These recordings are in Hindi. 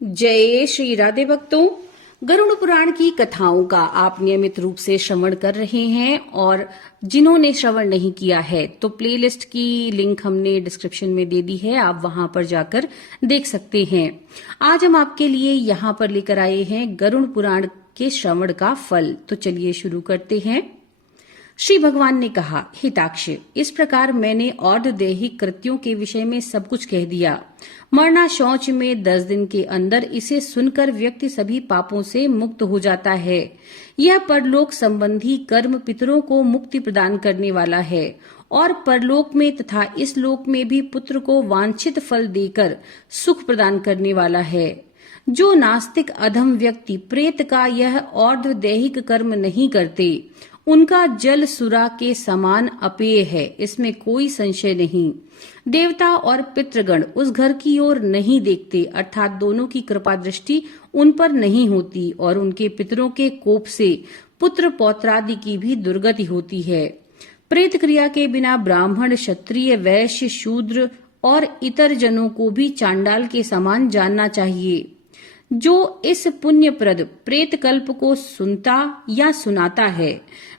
जय श्री राधे भक्तों। गरुड़ पुराण की कथाओं का आप नियमित रूप से श्रवण कर रहे हैं और जिन्होंने श्रवण नहीं किया है तो प्लेलिस्ट की लिंक हमने डिस्क्रिप्शन में दे दी है, आप वहां पर जाकर देख सकते हैं। आज हम आपके लिए यहाँ पर लेकर आए हैं गरुड़ पुराण के श्रवण का फल। तो चलिए शुरू करते हैं। श्री भगवान ने कहा, हिताक्ष, इस प्रकार मैंने और्ध्वदेहिक कृत्यों के विषय में सब कुछ कह दिया। मरना शौच में 10 दिन के अंदर इसे सुनकर व्यक्ति सभी पापों से मुक्त हो जाता है। यह परलोक संबंधी कर्म पितरों को मुक्ति प्रदान करने वाला है और परलोक में तथा इस लोक में भी पुत्र को वांछित फल देकर सुख प्रदान करने वाला है। जो नास्तिक अधम व्यक्ति प्रेत का यह और्ध्वदेहिक कर्म नहीं करते, उनका जल सुरा के समान अपेय है, इसमें कोई संशय नहीं। देवता और पितृगण उस घर की ओर नहीं देखते, अर्थात दोनों की कृपा दृष्टि उन पर नहीं होती और उनके पितरों के कोप से पुत्र पौत्रादि की भी दुर्गति होती है। प्रेत क्रिया के बिना ब्राह्मण, क्षत्रिय, वैश्य, शूद्र और इतर जनों को भी चांडाल के समान जानना चाहिए। जो इस पुण्यप्रद प्रेत कल्प को सुनता या सुनाता है,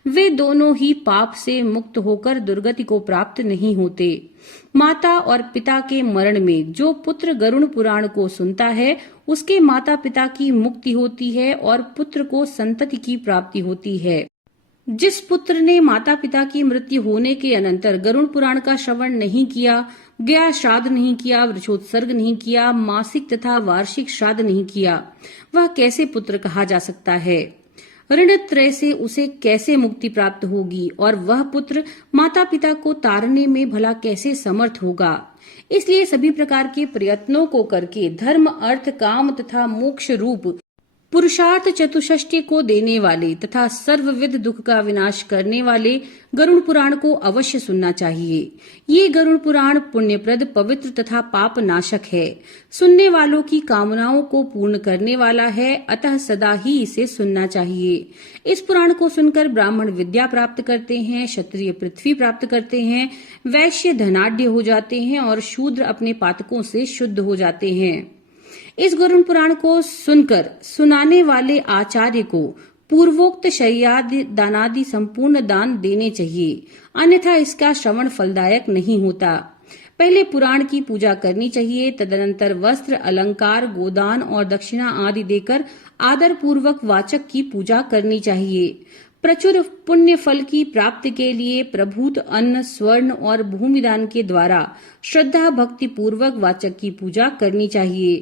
वे दोनों ही पाप से मुक्त होकर दुर्गति को प्राप्त नहीं होते। माता और पिता के मरण में जो पुत्र गरुड़ पुराण को सुनता है, उसके माता पिता की मुक्ति होती है और पुत्र को संतति की प्राप्ति होती है। जिस पुत्र ने माता पिता की मृत्यु होने के अनंतर गरुड़ पुराण का श्रवण नहीं किया, गया श्राद्ध नहीं किया, वृक्षोत्सर्ग नहीं किया, मासिक तथा वार्षिक श्राद्ध नहीं किया, वह कैसे पुत्र कहा जा सकता है? ऋण त्रय से उसे कैसे मुक्ति प्राप्त होगी और वह पुत्र माता पिता को तारने में भला कैसे समर्थ होगा? इसलिए सभी प्रकार के प्रयत्नों को करके धर्म, अर्थ, काम तथा मोक्ष रूप पुरुषार्थ चतुष्टय को देने वाले तथा सर्वविध दुख का विनाश करने वाले गरुड़ पुराण को अवश्य सुनना चाहिए। ये गरुड़ पुराण पुण्यप्रद, पवित्र तथा पाप नाशक है। सुनने वालों की कामनाओं को पूर्ण करने वाला है, अतः सदा ही इसे सुनना चाहिए। इस पुराण को सुनकर ब्राह्मण विद्या प्राप्त करते हैं, क्षत्रिय पृथ्वी प्राप्त करते हैं, वैश्य धनाढ्य हो जाते हैं और शूद्र अपने पातकों से शुद्ध हो जाते हैं। इस गरुड़ पुराण को सुनकर सुनाने वाले आचार्य को पूर्वोक्त शय्यादि दानादि संपूर्ण दान देने चाहिए, अन्यथा इसका श्रवण फलदायक नहीं होता। पहले पुराण की पूजा करनी चाहिए, तदनंतर वस्त्र, अलंकार, गोदान और दक्षिणा आदि देकर आदर पूर्वक वाचक की पूजा करनी चाहिए। प्रचुर पुण्य फल की प्राप्ति के लिए प्रभूत अन्न, स्वर्ण और भूमिदान के द्वारा श्रद्धा भक्ति पूर्वक वाचक की पूजा करनी चाहिए।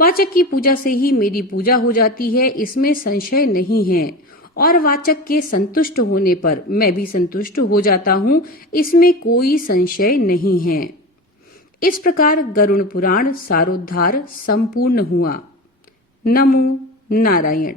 वाचक की पूजा से ही मेरी पूजा हो जाती है, इसमें संशय नहीं है, और वाचक के संतुष्ट होने पर मैं भी संतुष्ट हो जाता हूँ, इसमें कोई संशय नहीं है। इस प्रकार गरुड़ पुराण सारोद्धार संपूर्ण हुआ। नमो नारायण।